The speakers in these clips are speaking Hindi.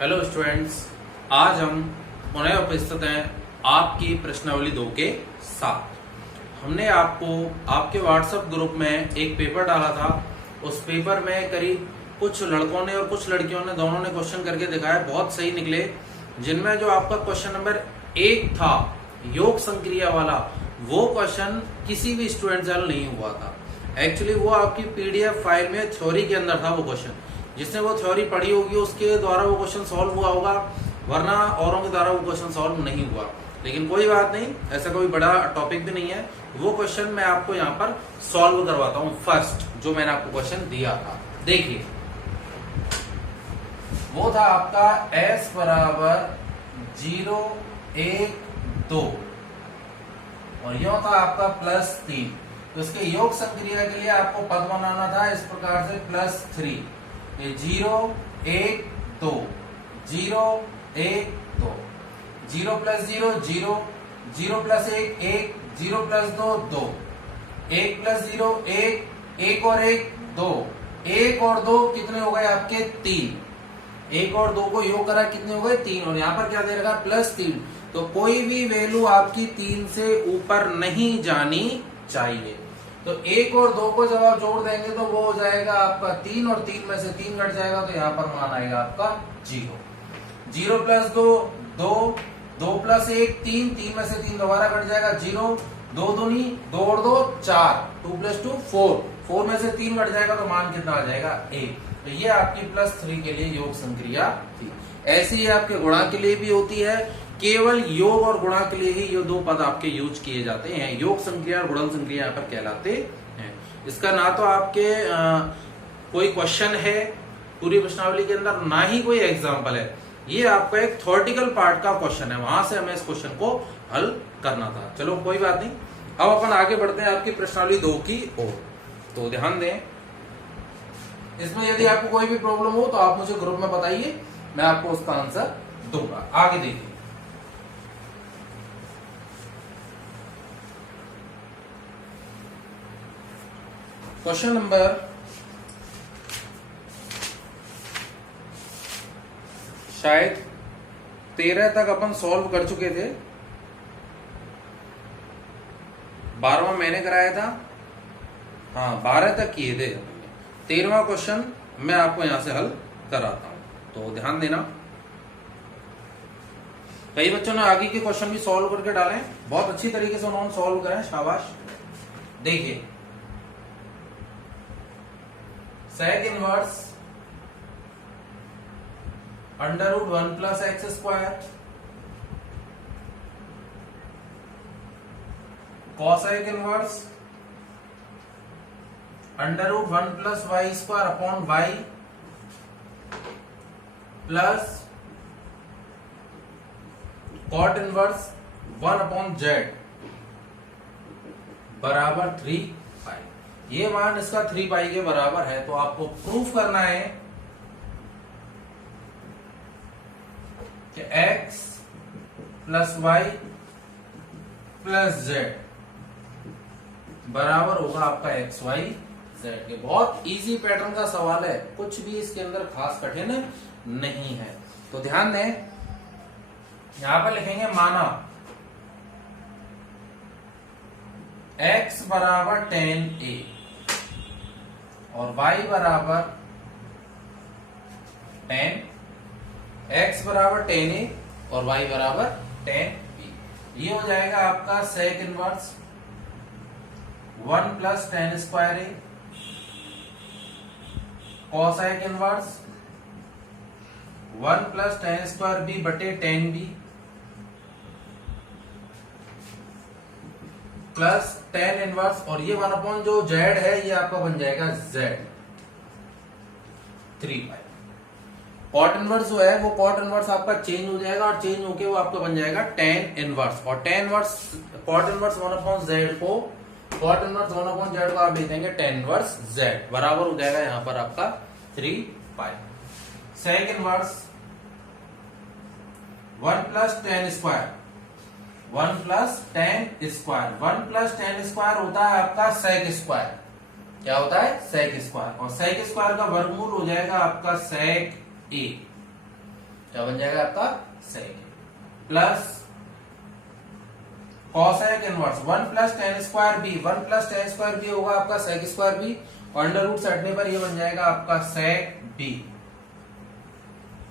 हेलो स्टूडेंट्स, आज हम पुनः उपस्थित हैं आपकी प्रश्नावली 2 के साथ। हमने आपको आपके व्हाट्सएप ग्रुप में एक पेपर डाला था। उस पेपर में करीब कुछ लड़कों ने और कुछ लड़कियों ने दोनों ने क्वेश्चन करके दिखाया, बहुत सही निकले। जिनमें जो आपका क्वेश्चन नंबर 1 था योग संक्रिया वाला, वो क्वेश्चन किसी भी स्टूडेंट से हल नहीं हुआ था। एक्चुअली वो आपकी पीडीएफ फाइल में थ्योरी के अंदर था वो क्वेश्चन। जिसने वो थ्योरी पढ़ी होगी उसके द्वारा वो क्वेश्चन सॉल्व हुआ होगा, वरना औरों के द्वारा वो क्वेश्चन सॉल्व नहीं हुआ। लेकिन कोई बात नहीं, ऐसा कोई बड़ा टॉपिक भी नहीं है। वो क्वेश्चन मैं आपको यहाँ पर सॉल्व करवाता हूँ। फर्स्ट जो मैंने आपको क्वेश्चन दिया था, देखिए वो था आपका s बराबर 0, 1, 2 और यह था आपका +3। तो इसके योग संक्रिया के लिए आपको पद बनाना था इस प्रकार से +3। ये 0, 1, 2, 0, 1, 2, 0 + 0 0, 0 + 1 1, 0 + 2 2, 1 + 0 1, 1 और 1 2, 1 और 2 कितने हो गए आपके 3। 1 और 2 को योग करा कितने हो गए 3, और यहाँ पर क्या दे रखा +3। तो कोई भी वैल्यू आपकी 3 से ऊपर नहीं जानी चाहिए। तो 1 और 2 को जब आप जोड़ देंगे तो वो हो जाएगा आपका 3 और 3 में से 3 घट जाएगा, तो यहाँ पर मान आएगा आपका 0। 0 + 2 2, 2 + 1 3, 3 में से 3 दोबारा घट जाएगा 0, 2 दूनी 2 और 2 4, 2 + 2 4, 4 में से 3 घट जाएगा तो मान कितना आ जाएगा 1। तो ये आपकी +3 के लिए योग संक्रिया थी। ऐसे ही आपके गुणा के लिए भी होती है। केवल योग और गुणा के लिए ही ये 2 पद आपके यूज किए जाते हैं। योग संक्रिया और गुणन संक्रिया यहाँ पर कहलाते हैं। इसका ना तो आपके कोई क्वेश्चन है पूरी प्रश्नावली के अंदर, ना ही कोई एग्जाम्पल है। ये आपका एक थ्योरेटिकल पार्ट का क्वेश्चन है, वहां से हमें इस क्वेश्चन को हल करना था। चलो कोई बात नहीं, अब अपन आगे बढ़ते हैं आपकी प्रश्नावली 2 की ओर। तो ध्यान दें, इसमें यदि आपको कोई भी प्रॉब्लम हो तो आप मुझे ग्रुप में बताइए, मैं आपको उसका आंसर दूंगा। आगे देखिए, क्वेश्चन नंबर शायद 13 तक अपन सॉल्व कर चुके थे। 12वां मैंने कराया था, हाँ 12 तक किए थे। 13वां क्वेश्चन मैं आपको यहां से हल कराता हूं, तो ध्यान देना। कई बच्चों ने आगे के क्वेश्चन भी सॉल्व करके डाले, बहुत अच्छी तरीके से उन्होंने सॉल्व करें, शाबाश। देखिए, sec inverse √1 + x², cosec inverse √1 + y² plus cot inverse 1/z बराबर 3π। ये मान इसका 3π के बराबर है। तो आपको प्रूफ करना है कि x + y + z बराबर होगा आपका xy z के। बहुत इजी पैटर्न का सवाल है, कुछ भी इसके अंदर खास कठिन नहीं है। तो ध्यान दें, यहां पर लिखेंगे माना x बराबर tan a और y बराबर tan, x बराबर tan a और y बराबर tan b। ये हो जाएगा आपका sec inverse 1 + tan² a, cosec inverse 1 + tan² b बटे tan b plus tan inverse, और ये 1/, जो z है ये आपका बन जाएगा z 3π। cot इनवर्स जो है वो cot इनवर्स आपका चेंज हो जाएगा, और चेंज होके वो आपका बन जाएगा tan इनवर्स। और tan inverse cot inverse 1/z को, cot इनवर्स 1/z को आप लिख देंगे tan इनवर्स z बराबर हो जाएगा यहां पर आपका 3π। sec inverse 1 + tan², 1 + tan², 1 + tan² होता है आपका sec²। क्या होता है sec², और sec² का वर्गमूल हो जाएगा आपका sec a। क्या बन जाएगा आपका sec plus cosec inverse 1 plus tan square b, 1 plus tan square b होगा आपका सेक स्क्वायर बी, और अंडर रूट से हटने पर ये बन जाएगा आपका sec b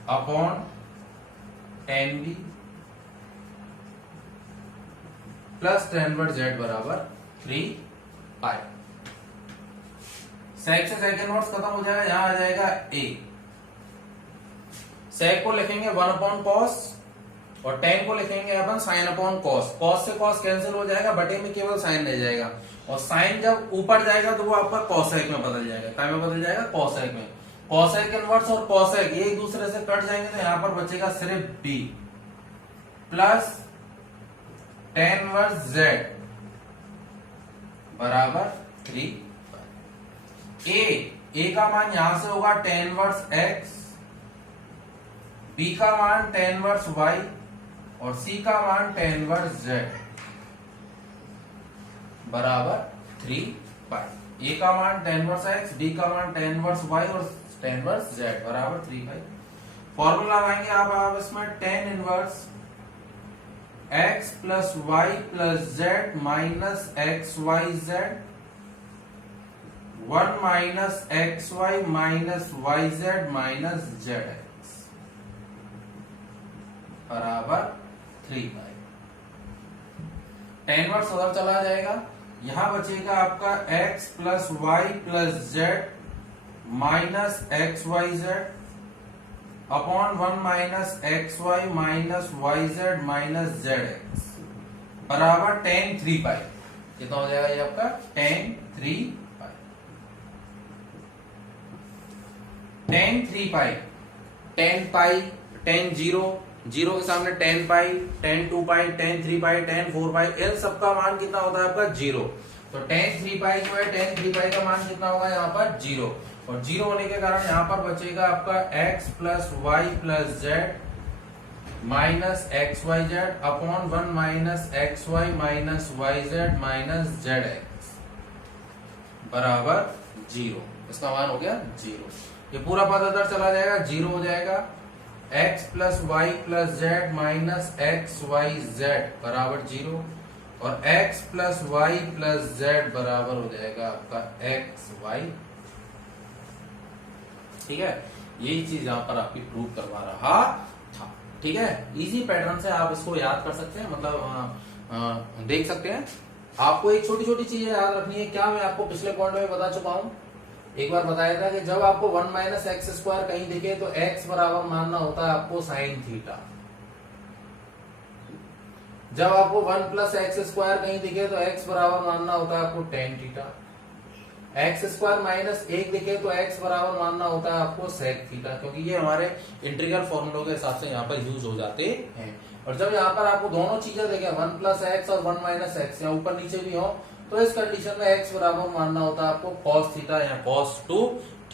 upon tan b plus tan inverse z बराबर 3 पाई। सेक से सेक इनवर्स खत्म हो जाएगा, यहां आ जाएगा ए। सेक को लिखेंगे 1 अपॉन कॉस और टेन को लिखेंगे अपन साइन अपॉन कॉस। कॉस से कॉस कैंसिल हो जाएगा, बटे में केवल साइन रह जाएगा, और साइन जब ऊपर जाएगा तो वो आपका कॉसेक में बदल जाएगा। क्या में बदल जाएगा? कॉसेक में। कॉसेक इनवर्स और कॉसेक ये एक दूसरे से कट जाएंगे, तो यहां पर बचेगा सिर्फ b plus tan inverse z बराबर 3। ए का मान यहां से होगा टेन इनवर्स एक्स, बी का मान टेन इनवर्स वाई और सी का मान टेन इनवर्स जेड बराबर 3 पाई। ए का मान टेन इनवर्स एक्स, बी का मान टेन इनवर्स वाई और टेन इनवर्स जेड बराबर 3 पाई। फॉर्मूला लगाएंगे आप इसमें tan inverse x plus y plus z minus x y z 1 minus x y minus y z minus z x बराबर 3 पाई। टेन इनवर्स उधर चला जाएगा, यहां बचेगा आपका x plus y plus z minus x y z upon 1 minus x y minus y z minus z x बराबर टेन 3 पाई। कितना हो जाएगा ये आपका? Tan 3 pi. Tan 3 pi, tan pi, tan zero, zero के सामने tan pi, tan 2 pi, tan 3 pi, tan 4 pi, इन सबका मान कितना होता है आपका? 0। तो टेन 3 पाई जो है, टेन 3 पाई का मान कितना होगा यहाँ पर? 0। और 0 होने के कारण यहाँ पर बचेगा आपका x plus y plus z minus x y z upon 1 minus x y minus y z minus z x बराबर 0। इसका मान हो गया 0। ये पूरा पद अंदर चला जाएगा, 0 हो जाएगा। x plus y plus z minus x y z बराबर 0 और x plus y plus z बराबर हो जाएगा आपका एक्स वाई। ठीक है, यही चीज यहां पर आपकी प्रूव करवा रहा था। ठीक है, इजी पैटर्न से आप इसको याद कर सकते हैं, मतलब देख सकते हैं। आपको एक छोटी छोटी चीजें याद रखनी है। क्या मैं आपको पिछले पॉइंट में बता चुका हूं, एक बार बताया था कि जब आपको 1 माइनस एक्स स्क्वायर कहीं दिखे तो x बराबर मानना होता है आपको साइन थीटा। जब आपको 1 प्लस एक्स स्क्वायर कहीं दिखे तो x बराबर मानना होता है आपको tan theta. X square minus 1 दिखे तो x बराबर मानना होता है आपको सेक थीटा, क्योंकि ये हमारे इंटीग्रल फॉर्मूलों के हिसाब से यहाँ पर यूज हो जाते हैं। और जब यहाँ पर आपको दोनों चीजें देखें 1 प्लस एक्स और 1 माइनस एक्स या ऊपर नीचे भी हो, तो इस कंडीशन में x बराबर मानना होता है आपको cos थीटा या cos 2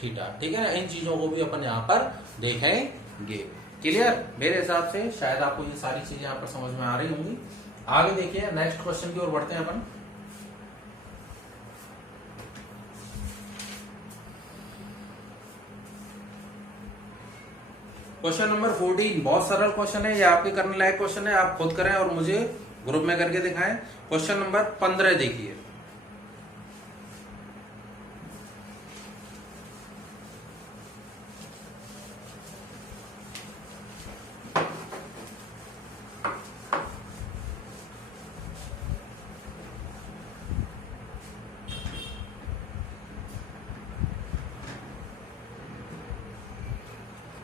थीटा। ठीक है ना, इन चीजों को भी अपन यहाँ पर देखेंगे। क्लियर? मेरे हिसाब से शायद आपको ये सारी चीजें यहाँ पर समझ में आ रही होंगी। आगे देखिए, नेक्स्ट क्वेश्चन की ओर बढ़ते हैं अपन। क्वेश्चन नंबर 14 बहुत सरल क्वेश्चन है, ये आपके करने लायक क्वेश्चन है। आप खुद करें और मुझे ग्रुप में करके दिखाएं। क्वेश्चन नंबर 15 देखिए।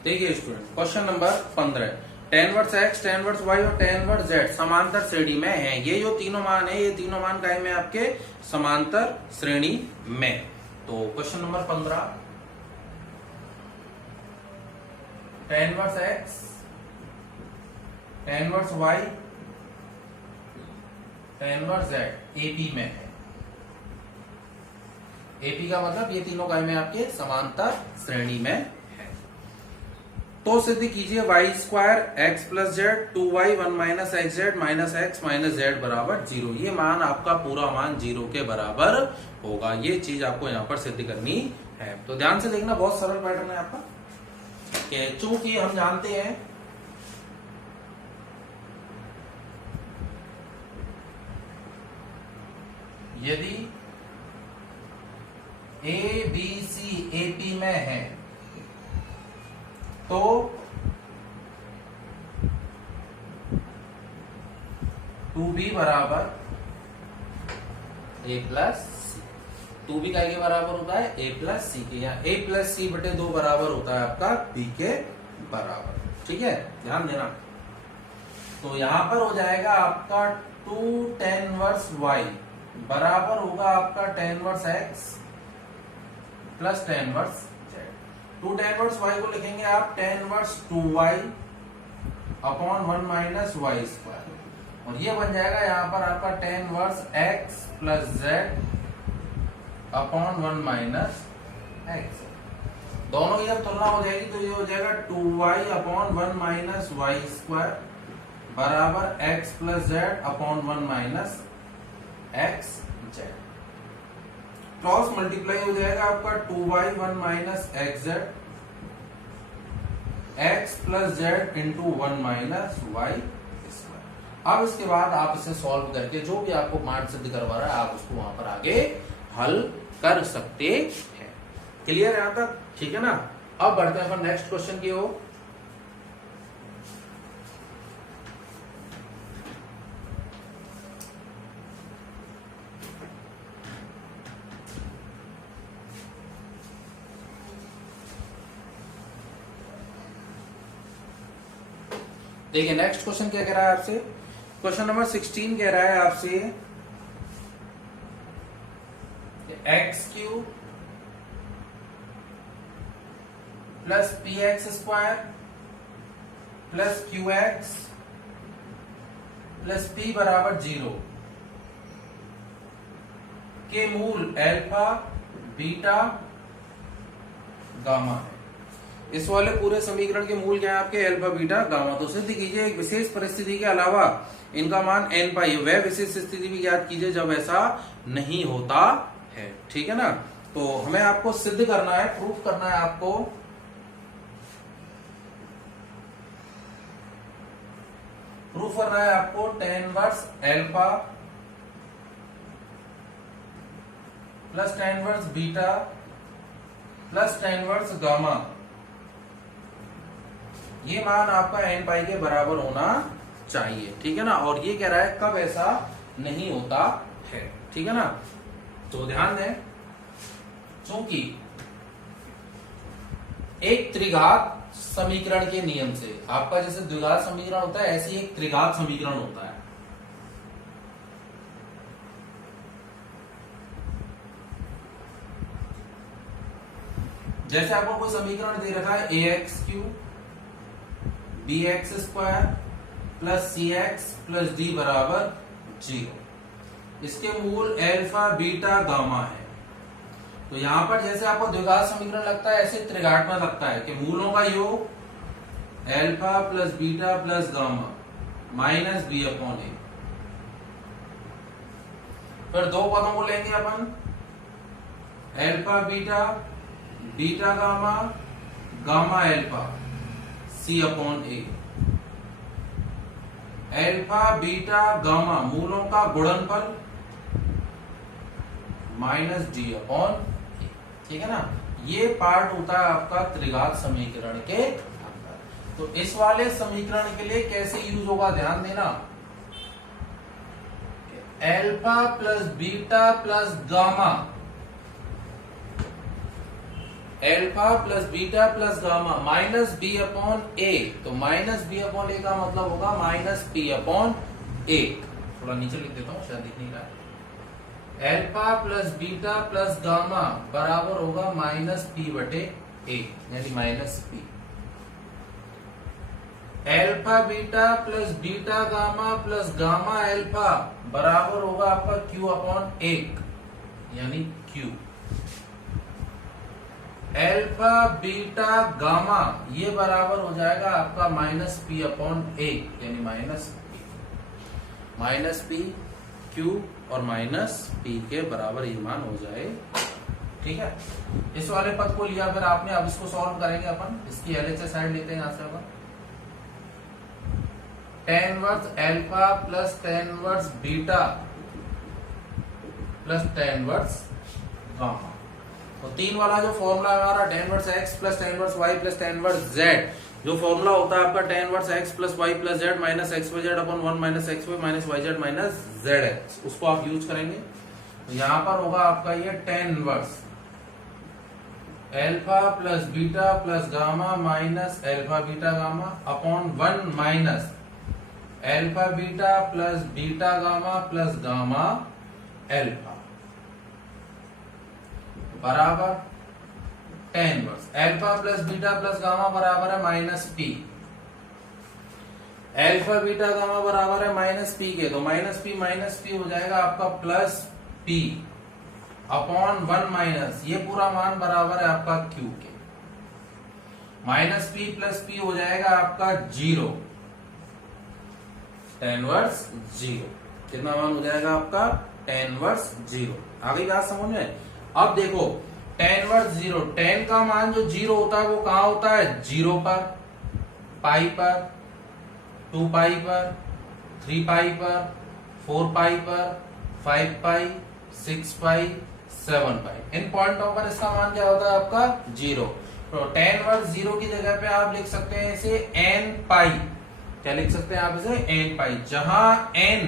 देखिए student, question number 15, tan verse x, tan verse y और टेन वर्स जेड समांतर श्रेणी में है। ये जो तीनों मान है, ये तीनों मान काय में आपके समांतर श्रेणी में। तो question number 15, tan verse x, tan verse y, tan verse z AP में है। एपी का मतलब ये तीनों काय में आपके समांतर श्रेणी में है। तो सिद्ध कीजिए y square x plus z 2y 1 minus x z minus x minus z बराबर 0। ये मान आपका पूरा मान 0 के बराबर होगा। ये चीज आपको यहाँ पर सिद्ध करनी है। तो ध्यान से देखना, बहुत सरल पैटर्न है आपका। चूंकि हम जानते हैं यदि ए बी सी एपी में है तो टू बी बराबर ए प्लस सी। टू बी का के बराबर होता है ए प्लस सी के, या ए प्लस सी बटे 2 बराबर होता है आपका बी के बराबर। ठीक है, ध्यान देना। तो यहां पर हो जाएगा आपका 2 tan इनवर्स y बराबर होगा आपका tan inverse x plus tan inverse z। 2 tan inverse y को लिखेंगे आप tan inverse 2y upon 1 minus y square, और ये बन जाएगा यहाँ पर आपका tan inverse x plus z upon 1 minus x। दोनों की जब तुलना हो जाएगी तो ये हो जाएगा 2y upon 1 minus y square बराबर x plus z upon 1 minus x z। Cross multiply हो जाएगा आपका 2y 1 minus x z x plus z into 1 minus y square. अब इसके बाद आप इसे सॉल्व करके जो भी आपको मान सिद्ध करवा रहा है आप उसको वहां पर आगे हल कर सकते हैं। क्लियर है यहां तक? ठीक है ना। अब बढ़ते हैं अपन नेक्स्ट क्वेश्चन की ओर। देखिए नेक्स्ट क्वेश्चन क्या कह रहा है आपसे। क्वेश्चन नंबर 16 कह रहा है आपसे x cube plus P x square plus Q x plus P बराबर 0 के मूल अल्फा बीटा गामा है। इस वाले पूरे समीकरण के मूल क्या है आपके? Alpha beta gamma. तो सिद्ध कीजिए एक विशेष परिस्थिति के अलावा इनका मान n पाई, वह विशेष स्थिति भी ज्ञात कीजिए जब ऐसा नहीं होता है। ठीक है ना। तो हमें आपको सिद्ध करना है, प्रूफ करना है आपको प्रूफ करना है आपको tan inverse alpha plus tan inverse beta plus tan inverse gamma, ये मान आपका n पाई के बराबर होना चाहिए। ठीक है ना। और ये कह रहा है कब ऐसा नहीं होता है। ठीक है ना। तो ध्यान दें, चूंकि एक त्रिघात समीकरण के नियम से आपका जैसे द्विघात समीकरण होता है ऐसे ही एक त्रिघात समीकरण होता है। जैसे आपको कोई समीकरण दे रखा है a x cube b x square plus c x plus d बराबर 0। इसके मूल अल्फा बीटा गामा है। तो यहां पर जैसे आपको द्विघात समीकरण लगता है ऐसे त्रिघात में लगता है कि मूलों का योग alpha plus beta plus gamma minus b upon a. फिर दो पदों को लेंगे अपन, alpha beta beta gamma gamma alpha c upon a. Alpha beta gamma मूलों का गुणनफल माइनस डी अपॉन ए। ठीक है ना। ये पार्ट होता है आपका त्रिघात समीकरण के अंदर। तो इस वाले समीकरण के लिए कैसे यूज होगा ध्यान देना। Alpha plus beta plus gamma, alpha plus beta plus gamma minus b upon a. तो माइनस बी अपॉन ए का मतलब होगा माइनस पी अपॉन ए। थोड़ा नीचे लिख देता हूं, शायद दिख नहीं रहा है। Alpha plus beta plus gamma बराबर होगा माइनस पी बटे ए, यानी minus P. Alpha beta plus beta gamma plus gamma alpha बराबर होगा आपका क्यू अपॉन 1, यानी क्यू। अल्फा बीटा गामा ये बराबर हो जाएगा आपका माइनस पी अपॉन ए, यानी माइनस पी क्यू और माइनस पी के बराबर ये मान हो जाए। ठीक है। इस वाले पद को लिया फिर आपने, अब इसको सॉल्व करेंगे अपन। इसकी एलएचएस साइड लेते हैं यहां से अपन। tan inverse alpha plus tan inverse beta plus tan inverse gamma. तो 3 वाला जो फॉर्मूला हमारा tan inverse x plus tan inverse y plus tan inverse z, जो फॉर्मूला होता है आपका tan inverse x plus y plus z minus x y z upon 1 minus x y minus y z minus z x, उसको आप यूज करेंगे। तो यहां पर होगा आपका ये tan inverse alpha plus beta plus gamma minus alpha beta gamma upon 1 minus alpha beta plus beta gamma plus gamma alpha बराबर tan inverse alpha plus beta plus gamma बराबर है minus P. Alpha beta gamma बराबर है माइनस पी के, तो माइनस पी हो जाएगा आपका प्लस पी अपॉन 1 माइनस ये पूरा मान बराबर है आपका क्यू के। माइनस पी प्लस पी हो जाएगा आपका 0, tan इनवर्स 0। कितना मान हो जाएगा आपका tan इनवर्स 0। आ गई बात समझ में? अब देखो tan इनवर्स 0, tan का मान जो 0 होता है वो कहां होता है? 0 पर, पाई पर, 2 पाई पर, 3 पाई पर, 4 पाई पर, 5 पाई, 6 पाई, 7 पाई। इन पॉइंटों पर इसका मान क्या होता है आपका? 0। तो tan इनवर्स 0 की जगह पे आप लिख सकते हैं इसे n पाई। क्या लिख सकते हैं आप इसे? n पाई, जहां n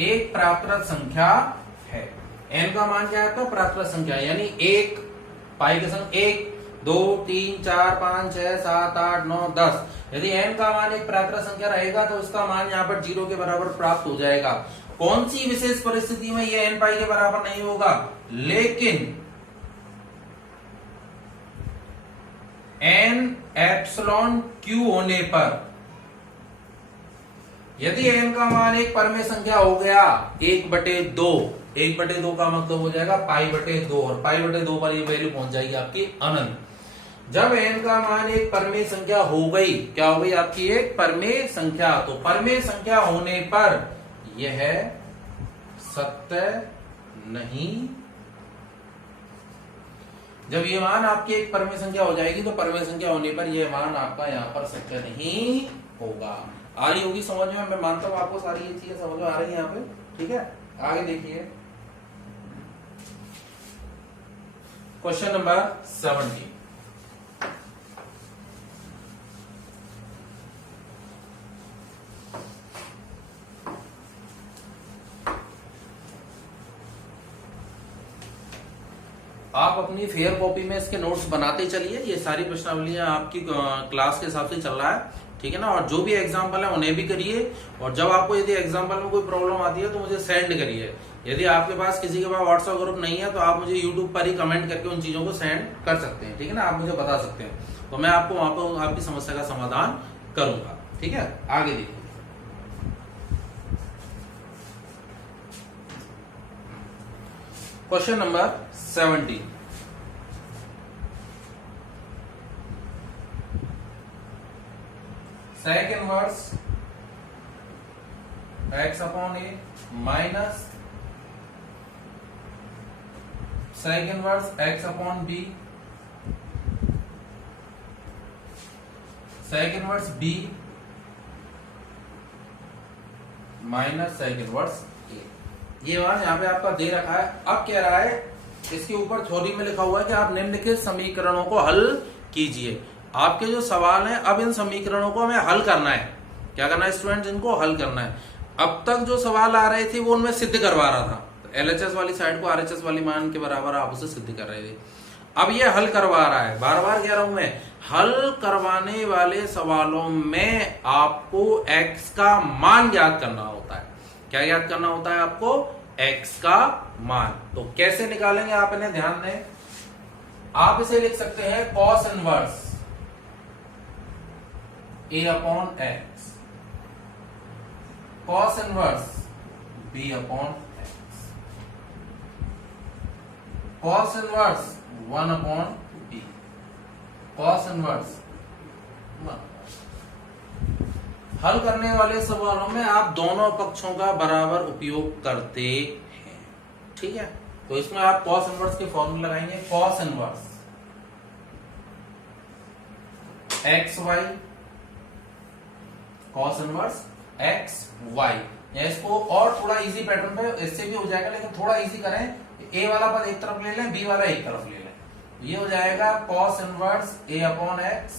एक प्राकृत संख्या है। n का मान क्या है आपका? प्राकृत संख्या, यानी 1 पाई के संग 1 2 3 4 5 6 7 8 9 10। यदि n का मान एक प्राकृत संख्या रहेगा तो उसका मान यहाँ पर 0 के बराबर प्राप्त हो जाएगा। कौन सी विशेष परिस्थिति में ये n पाई के बराबर नहीं होगा? लेकिन n एप्सिलॉन q होने पर, यदि n का मान एक परमेय संख्या हो गया 1/2, 1/2 का मतलब हो जाएगा पाई/2, और पाई/2 पर ये वैल्यू पहुंच जाएगी आपकी अनंत। जब n का मान एक परमेय संख्या हो गई, क्या हो गई आपकी? एक परमेय संख्या। तो परमेय संख्या होने पर यह सत्य नहीं। जब ये मान आपकी एक परमेय संख्या हो जाएगी तो परमेय संख्या होने पर यह मान आपका यहाँ पर सत्य नहीं होगा। आ रही होगी समझ में? मैं मानता हूं आपको सारी ये चीजें समझ में आ रही है यहाँ पे, ठीक है? आगे देखिए क्वेश्चन नंबर 17। आप अपनी फेयर कॉपी में इसके नोट्स बनाते चलिए। ये सारी प्रश्नावलियां आपकी क्लास के हिसाब से चल रहा है, ठीक है ना? और जो भी एग्जाम्पल है उन्हें भी करिए, और जब आपको यदि एग्जाम्पल में कोई प्रॉब्लम आती है तो मुझे सेंड करिए। यदि आपके पास किसी के पास व्हाट्सएप ग्रुप नहीं है तो आप मुझे यूट्यूब पर ही कमेंट करके उन चीजों को सेंड कर सकते हैं, ठीक है ना? आप मुझे बता सकते हैं, तो मैं आपको वहां पर आपकी समस्या का समाधान करूंगा, ठीक है? आगे देखिए question number 17। sec inverse x upon a minus sec inverse x upon b, sec inverse b minus sec inverse a। ये मान यहाँ पे आपका दे रखा है। अब कह रहा है इसके ऊपर थ्योरी में लिखा हुआ है कि आप निम्नलिखित समीकरणों को हल कीजिए। आपके जो सवाल हैं, अब इन समीकरणों को हमें हल करना है। क्या करना है स्टूडेंट्स? इनको हल करना है। अब तक जो सवाल आ रहे थे वो उनमें सिद्ध करवा रहा था, LHS वाली साइड को RHS वाली मान के बराबर आप उसे सिद्ध कर रहे थे। अब ये हल करवा रहा है। बार बार कह रहा हूं मैं, हल करवाने वाले सवालों में आपको x का मान ज्ञात करना होता है। क्या ज्ञात करना होता है आपको? x का मान। तो कैसे निकालेंगे आप इन्हें ध्यान दें। आप इसे लिख सकते हैं cos inverse a upon x, cos inverse b upon x, cos inverse 1 upon b, cos inverse 1। हल करने वाले सवालों में आप दोनों पक्षों का बराबर उपयोग करते हैं, ठीक है? तो इसमें आप cos इनवर्स के फॉर्मूला लगाएंगे। cos inverse xy, cos inverse xy, या इसको और थोड़ा इजी पैटर्न पे इससे भी हो जाएगा, लेकिन थोड़ा इजी करें, ए वाला पद एक तरफ ले लें, बी वाला एक तरफ ले लें, ये हो जाएगा cos inverse a upon x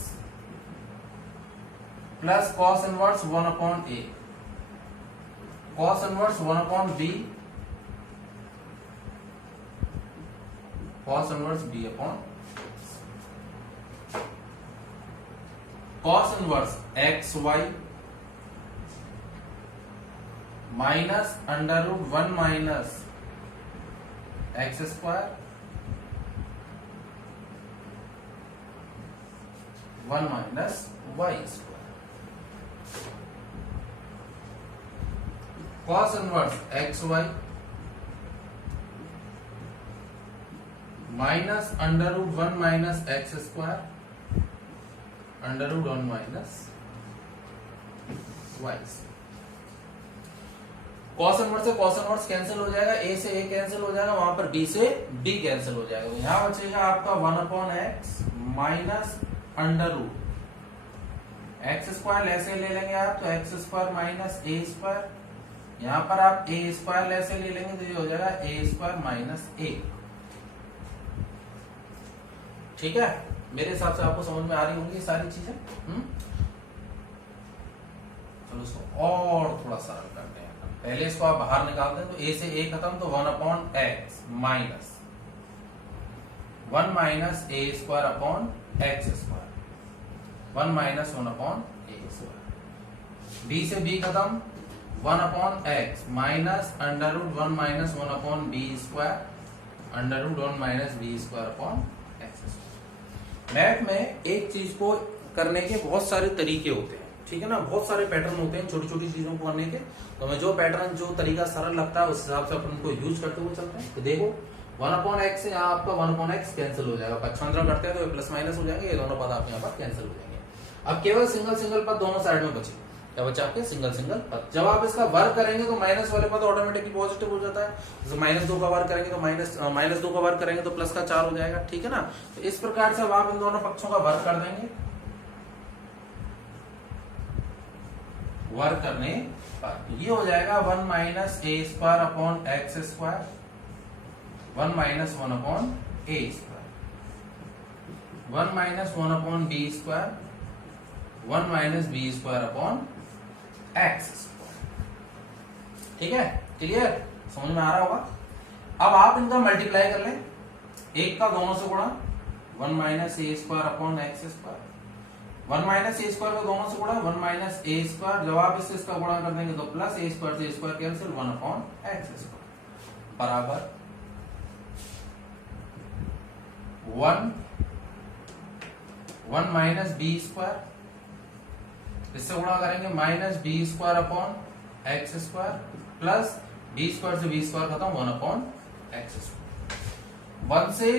plus cos inverse 1 upon a, cos inverse 1 upon b, cos inverse b upon cos inverse x y minus under root 1 minus x square 1 minus y square, cos inverse x y minus under root 1 minus x square under root 1 minus y. cos inverse से cos इनवर्स कैंसिल हो जाएगा, a से a कैंसिल हो जाएगा, वहां पर b से d कैंसिल हो जाएगा, तो यहां बचेगा आपका 1 upon x minus under root x square ऐसे ले लेंगे आप तो x square minus a square, यहां पर आप ए स्क्वायर ऐसे ले लेंगे तो ये हो जाएगा ए स्क्वायर माइनस ए। ठीक है, मेरे हिसाब से आपको समझ में आ रही होंगी सारी चीजें। चलो इसको और थोड़ा सरल करते हैं, पहले इसको आप बाहर निकालते हैं तो a से a खत्म, तो 1 upon x minus 1 minus a square upon x square 1 minus 1 upon a square, b से b खत्म 1 upon x minus under root 1 minus 1 upon b square under root 1 minus b square upon x square. Math में एक चीज को करने के बहुत सारे तरीके होते हैं, ठीक है ना, बहुत सारे पैटर्न होते हैं छोटी छोटी चीजों को करने के, तो हमें जो पैटर्न जो तरीका सरल लगता है उस हिसाब से अपन उनको यूज करते हुए चलते हैं। तो देखो 1 अपॉन एक्स से यहाँ आपका 1 अपॉन एक्स कैंसिल हो जाएगा, पक्षांतरण करते हैं तो प्लस माइनस हो जाएंगे, ये दोनों पद आपके यहाँ पर कैंसिल हो जाएंगे। अब केवल सिंगल सिंगल पद दोनों साइड में बचे, क्या बचा आपके सिंगल सिंगल पद। जब आप इसका वर्ग करेंगे तो माइनस वाले पद ऑटोमेटिकली पॉजिटिव हो जाता है, जैसे -2 का वर्ग करेंगे तो -2 का वर्ग करेंगे तो प्लस का 4 हो जाएगा, ठीक है ना। तो इस प्रकार से अब आप इन दोनों पक्षों का वर्ग कर देंगे, वर्ग करने पर ये हो जाएगा 1 minus a square upon x square 1 minus 1 upon a square 1 minus 1 upon b square 1 minus b square upon x square. ठीक है, क्लियर, समझ में आ रहा होगा। अब आप इनका मल्टीप्लाई कर लें, एक का दोनों से गुणा 1 minus a square upon x square 1 minus a square को दोनों से गुणा 1 माइनस ए स्क्वायर, जब आप इसका गुणा कर देंगे तो प्लस ए स्क्वायर से square cancel 1 upon x square बराबर 1 माइनस बी स्क्वायर, इससे गुणा करेंगे minus b square upon x square plus b square से बी स्क्वायर खत्म 1 अपॉन एक्स स्क्वायर, 1 से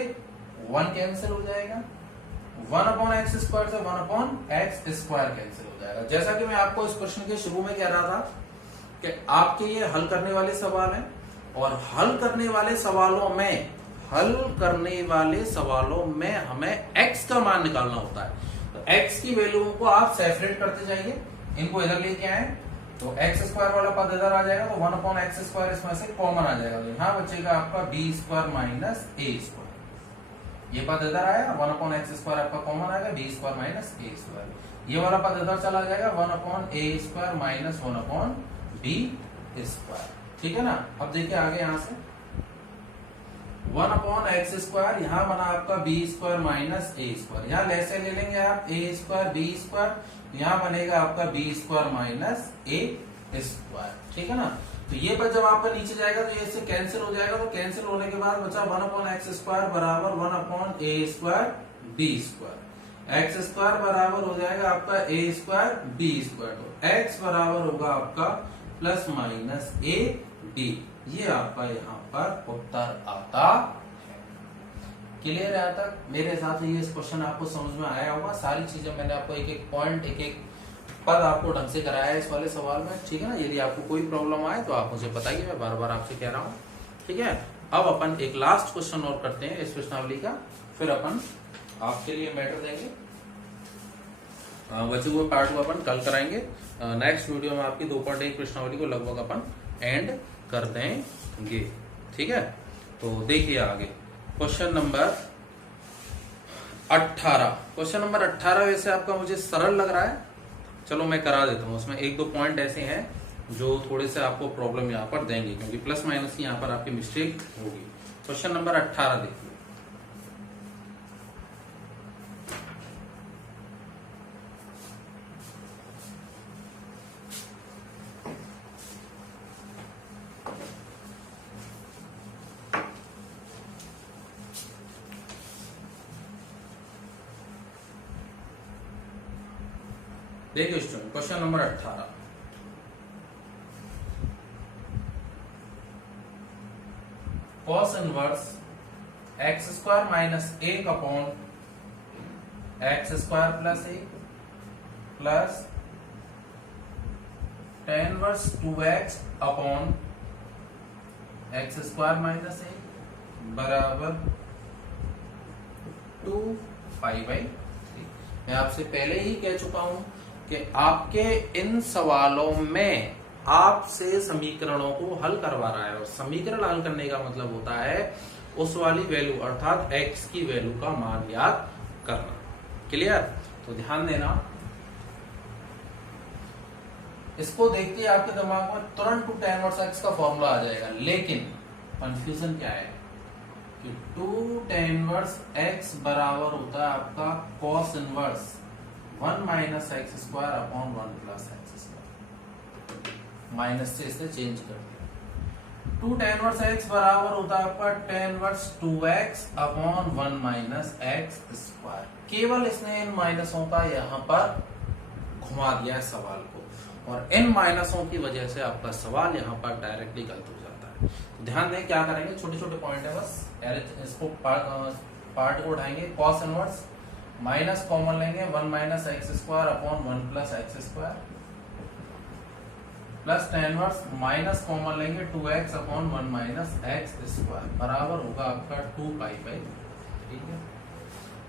1 कैंसिल हो जाएगा, 1 अपॉन एक्स स्क्वायर से 1 अपॉन एक्स स्क्वायर कैंसिल हो जाएगा। जैसा कि मैं आपको इस प्रश्न के शुरू में कह रहा था कि आपके ये हल करने वाले सवाल हैं और हल करने वाले सवालों में हमें x का मान निकालना होता है, तो x की वैल्यूओं को आप सेपरेट करते जाइए, इनको इधर लेके आए तो एक्स स्क्वायर वाला पद इधर आ जाएगा, तो 1 अपॉन एक्स स्क्वायर इसमें से कॉमन आ जाएगा, तो यहाँ बचेगा आपका b square minus a square, ये पद इधर आया 1 अपॉन एक्स स्क्वायर आपका कॉमन आएगा, b square minus a square, ये वाला पद इधर चला जाएगा 1 upon a square minus 1 upon b square. ठीक है ना। अब देखिए आगे यहां से 1 अपॉन एक्स स्क्वायर, यहां बना आपका b square minus a square, यहाँ लेसे ले लेंगे आप ए स्क्वायर बी स्क्वायर, यहाँ बनेगा आपका b square minus a square. ठीक है ना। तो ये पद जब आपका नीचे जाएगा तो ये इससे कैंसिल हो जाएगा, तो कैंसिल होने के बाद बचा 1 अपॉन एक्स स्क्वायर बराबर 1 upon a square b square, x square बराबर हो जाएगा आपका ए स्क्वायर बी स्क्वायर, तो एक्स बराबर होगा आपका प्लस माइनस ए बी, ये आपका यहाँ पर उत्तर आता है। क्लियर है तक? मेरे हिसाब से ये क्वेश्चन आपको समझ में आया होगा, सारी चीजें मैंने आपको एक एक पॉइंट एक एक पद आपको ढंग से कराया है इस वाले सवाल में। ठीक है ना। यदि आपको कोई प्रॉब्लम आए तो आप मुझे बताइए, मैं बार बार आपसे कह रहा हूँ। ठीक है। अब अपन एक लास्ट क्वेश्चन और करते हैं इस प्रश्नावली का, फिर अपन आपके लिए मैटर देंगे। बचे हुए पार्ट को अपन कल कराएंगे। नेक्स्ट वीडियो में आपकी 2.1 प्रश्नावली को लगभग अपन एंड कर देंगे। ठीक है, तो देखिए आगे क्वेश्चन नंबर 18। क्वेश्चन नंबर 18 वैसे आपका मुझे सरल लग रहा है, चलो मैं करा देता हूं। उसमें एक दो पॉइंट ऐसे हैं जो थोड़े से आपको प्रॉब्लम यहाँ पर देंगे, क्योंकि प्लस माइनस की यहाँ पर आपकी मिस्टेक होगी। क्वेश्चन नंबर 18 देखिए। देखिए student, question number 18, cos inverse x square minus 1 upon x square plus 1 plus tan inverse 2x upon x square minus 1 बराबर 2π/3। मैं आपसे पहले ही कह चुका हूं कि आपके इन सवालों में आपसे समीकरणों को हल करवा रहा है, और समीकरण हल करने का मतलब होता है उस वाली वैल्यू अर्थात x की वैल्यू का मान याद करना। क्लियर? तो ध्यान देना, इसको देखते ही आपके दिमाग में तुरंत 2 tan इनवर्स x का फॉर्मूला आ जाएगा, लेकिन कंफ्यूजन क्या है कि 2 tan इनवर्स x बराबर होता है आपका cos inverse 1 minus x square upon 1 plus x square, minus से इसे चेंज कर दिया। 2 tan इनवर्स x बराबर होता है आपका tan inverse 2x upon 1 minus x square. केवल इसने इन माइनसों का यहाँ पर घुमा दिया है सवाल को, और इन माइनसों की वजह से आपका सवाल यहाँ पर डायरेक्टली गलत हो जाता है। तो ध्यान दें क्या करेंगे, छोटे छोटे पॉइंट है बस, इसको पार्ट को उठाएंगे। cos इनवर्स माइनस कॉमन लेंगे 1 minus x square upon 1 plus x square, plus tan inverse minus common लेंगे 2x upon 1 minus x square बराबर होगा आपका 2π/3। ठीक है,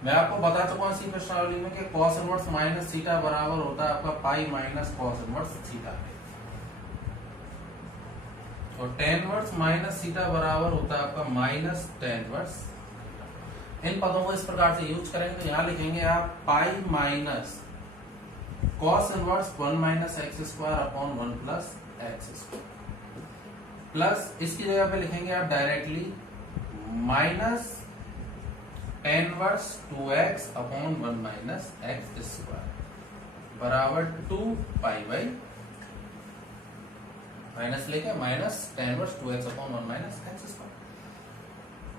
मैं आपको बता चुका हूं इसी प्रश्नावली में कि cos इनवर्स माइनस थीटा बराबर होता है आपका pi minus cos inverse theta, और tan इनवर्स माइनस थीटा बराबर होता है आपका माइनस tan इनवर्स। इन पदों को इस प्रकार से यूज करेंगे तो यहां लिखेंगे आप pi minus cos inverse 1 minus x square upon 1 plus x square, plus इसकी जगह पे लिखेंगे आप directly minus tan inverse 2x upon 1 minus x square बराबर 2π/, माइनस लेके minus tan inverse 2x upon 1 minus x square,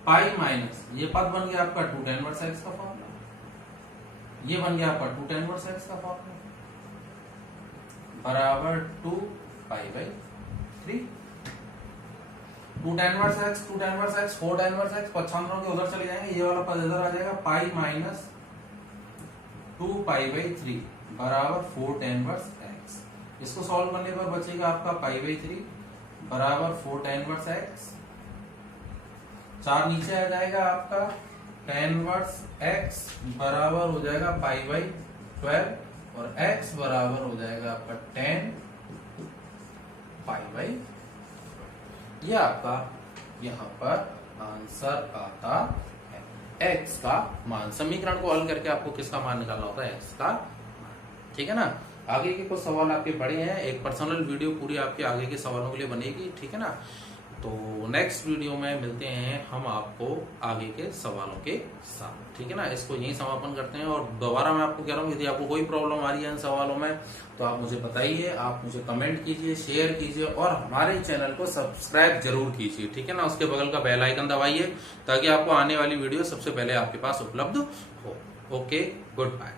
pi minus ये पद बन गया आपका 2 tan इनवर्स x का फॉर्मूला, ये बन गया आपका 2 tan इनवर्स x का फॉर्मूला बराबर 2π/3। 2 tan inverse x 2 tan inverse x 4 tan inverse x पक्षांतरों के उधर चले जाएंगे, ये वाला पद इधर आ जाएगा, पाई माइनस 2π/3 बराबर 4 tan इनवर्स x। इसको सॉल्व करने पर बचेगा आपका π/3 बराबर 4 tan इनवर्स x, 4 नीचे आ जाएगा आपका tan इनवर्स x बराबर हो जाएगा π/12, और x बराबर हो जाएगा आपका tan π/, ये आपका यहाँ पर आंसर आता है। x का मान, समीकरण को हल करके आपको किसका मान निकालना होता है, x का। ठीक है ना, आगे के कुछ सवाल आपके बड़े हैं, एक पर्सनल वीडियो पूरी आपके आगे के सवालों के लिए बनेगी। ठीक है ना, तो नेक्स्ट वीडियो में मिलते हैं हम आपको आगे के सवालों के साथ। ठीक है ना, इसको यहीं समापन करते हैं, और दोबारा मैं आपको कह रहा हूँ यदि आपको कोई प्रॉब्लम आ रही है इन सवालों में तो आप मुझे बताइए, आप मुझे कमेंट कीजिए, शेयर कीजिए, और हमारे चैनल को सब्सक्राइब जरूर कीजिए। ठीक है ना, उसके बगल का बेल आइकन दबाइए ताकि आपको आने वाली वीडियो सबसे पहले आपके पास उपलब्ध हो। Okay, good bye.